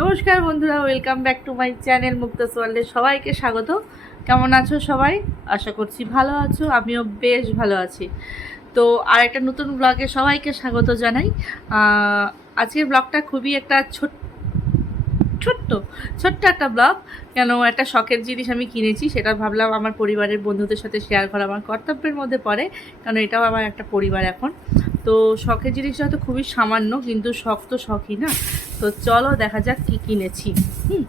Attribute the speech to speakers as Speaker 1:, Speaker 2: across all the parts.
Speaker 1: নমস্কার বন্ধুরা welcome back to my channel Mukta's ওয়ার্ল্ডে সবাইকে স্বাগত। কেমন আছো সবাই? আশা করছি ভালো আছো, আমিও বেশ ভালো আছি। তো আর একটা নতুন ব্লগে সবাইকে স্বাগত জানাই। আজকের ব্লগটা খুবই একটা ছোট্ট ছোট্ট ছোট্ট একটা ব্লগ কেন, একটা শখের জিনিস আমি কিনেছি, সেটা ভাবলাম আমার পরিবারের বন্ধুদের সাথে শেয়ার করা আমার কর্তব্যের মধ্যে পড়ে কারণ এটাও আমার একটা পরিবার এখন। তো শখের জিনিসটা তো খুবই সামান্য, কিন্তু শখ তো শখই না। তো চলো দেখা যাক কি কিনেছি। হুম।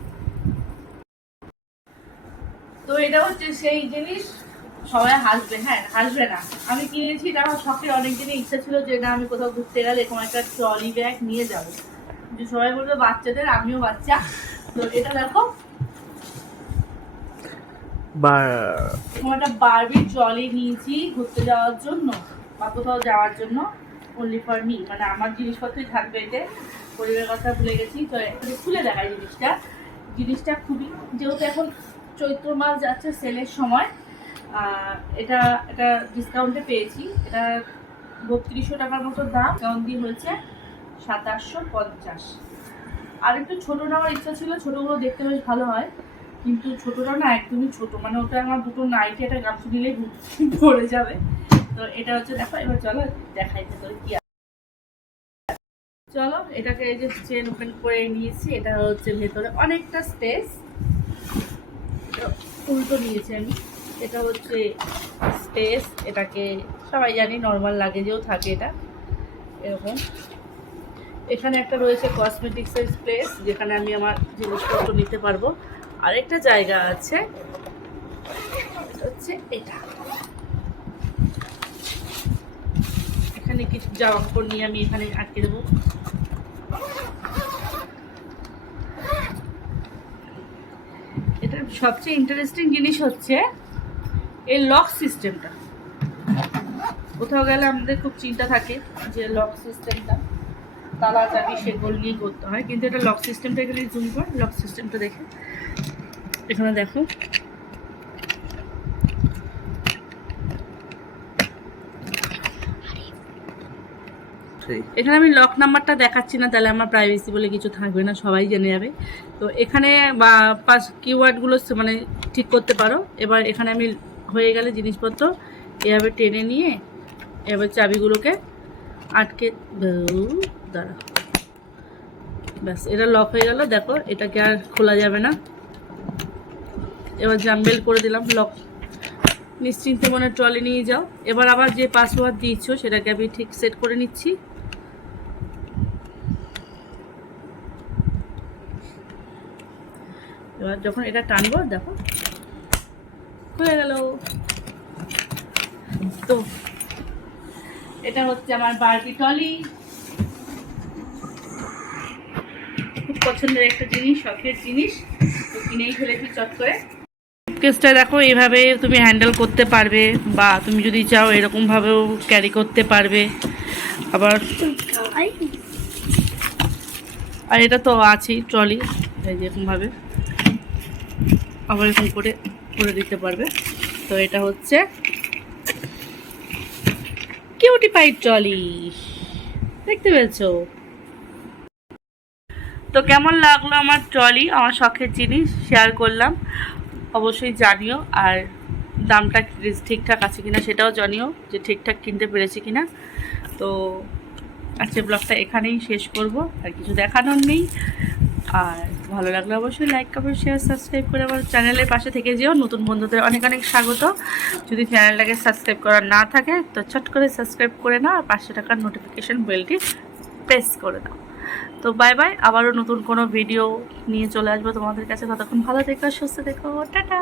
Speaker 1: তো এটা হচ্ছে সেই জিনিস সবাই হাসবে হ্যাঁ হাসবে না। আমি কিনেছি এটা আমার শখের অনেক ইচ্ছা ছিল যে না আমি কোথাও ঘুরতে গেলে এরকম একটা ট্রলি ব্যাগ নিয়ে যাব। যে সবাই বলবে বাচ্চাদের আমিও বাচ্চা। তো এটা দেখো। একটা বারবি ট্রলি নিয়েছি ঘুরতে যাওয়ার জন্য বা কোথাও যাওয়ার জন্য। অনলি ফর মি মানে আমার জিনিসপত্রই থাকবে এতে। পরিবারের কথা ভুলে গেছি। তো একটু খুলে দেখাই জিনিসটা। জিনিসটা খুবই যেহেতু এখন চৈত্র মাস যাচ্ছে সেলের সময় এটা এটা ডিসকাউন্টে পেয়েছি। এটা বত্রিশশো টাকার মতো দাম। ডিসকাউন্ট দিয়ে হয়েছে সাতাশশো পঞ্চাশ। আর একটু ছোটো নেওয়ার ইচ্ছা ছিল, ছোটোগুলো দেখতে বেশ ভালো হয়। কিন্তু ছোটোটা না একদমই ছোটো। মানে ওটা আমার দুটো নাইটে একটা গামছা দিলেই পড়ে যাবে। তো এটা হচ্ছে দেখো, এবার চলো দেখাই ভেতরে কি চলো, এটাকে এই যে চেন ওপেন করে নিয়েছি, এটা হচ্ছে ভেতরে অনেকটা স্পেস উল্টো নিয়েছি আমি। এটা হচ্ছে স্পেস এটাকে সবাই জানি নর্মাল লাগেজেও থাকে এটা। এরকম। এখানে একটা রয়েছে কসমেটিক্সের স্পেস যেখানে আমি আমার জিনিসপত্র নিতে পারব। আরেকটা জায়গা আছে হচ্ছে এটা। এখানে কিছু জামা কাপড় নিয়ে আমি এখানে আটকে দেবো। এটার সবচেয়ে ইন্টারেস্টিং জিনিস হচ্ছে এই লক সিস্টেমটা কোথাও গেলে আমাদের খুব চিন্তা থাকে যে লক সিস্টেমটা তালা চাবি সেগুলো নিয়ে করতে হয়। কিন্তু এটা লক সিস্টেমটা এখানে জুম কর লক সিস্টেমটা দেখে। এখানে দেখো। এখানে আমি লক নাম্বারটা দেখাচ্ছি না, তাহলে আমার প্রাইভেসি বলে কিছু থাকবে না, সবাই জেনে যাবে। তো এখানে বা পাস কিওয়ার্ডগুলো মানে ঠিক করতে পারো। এবার এখানে আমি হয়ে গেলে জিনিসপত্র এভাবে টেনে নিয়ে এবার চাবিগুলোকে আটকে দাঁড়া। ব্যাস, এটা লক হয়ে গেল। দেখো, এটাকে আর খোলা যাবে না। এবার জাম্বেল করে দিলাম লক নিশ্চিন্তে মনে ট্রলি নিয়ে যাও। এবার আবার যে পাসওয়ার্ড দিয়েছ, সেটাকে আমি ঠিক সেট করে নিচ্ছি। এবার যখন এটা টানবো, দেখো। হয়ে গেল। তো এটা হচ্ছে আমার বারবি টলি। খুব পছন্দের একটা জিনিস, শখের জিনিস। তো কিনেই ফেলেছি চট করে। কেসটা দেখো এইভাবে তুমি হ্যান্ডেল করতে পারবে বা তুমি যদি চাও এরকমভাবেও ক্যারি করতে পারবে। আবার আর এটা তো আছেই ট্রলি এই যেরকমভাবে আবার এরকম করে করে দিতে পারবে। তো এটা হচ্ছে কিউটি পাই ট্রলি। দেখতে পেয়েছ? তো কেমন লাগল আমার ট্রলি? আমার শখের জিনিস, শেয়ার করলাম। অবশ্যই জানিও। আর দামটা ঠিকঠাক আছে কিনা সেটাও জানিও যে ঠিকঠাক কিনতে পেরেছি কিনা। তো আজকে ব্লগটা এখানেই শেষ করব। আর কিছু দেখানোর নেই। আর ভালো লাগলে অবশ্যই লাইক কমেন্ট শেয়ার সাবস্ক্রাইব করে আমার চ্যানেলের পাশে থেকে যেও। নতুন বন্ধুদের অনেক অনেক স্বাগত। যদি চ্যানেলটাকে সাবস্ক্রাইব করা না থাকে, তো ছট করে সাবস্ক্রাইব করে নাও আর পাঁচশো টাকার নোটিফিকেশান বেলটি প্রেস করে দাও। তো বাই বাই আবারও নতুন কোনো ভিডিও নিয়ে চলে আসব তোমাদের কাছে। ততক্ষণ ভালো থেকো, সুস্থ থেকো। টাটা!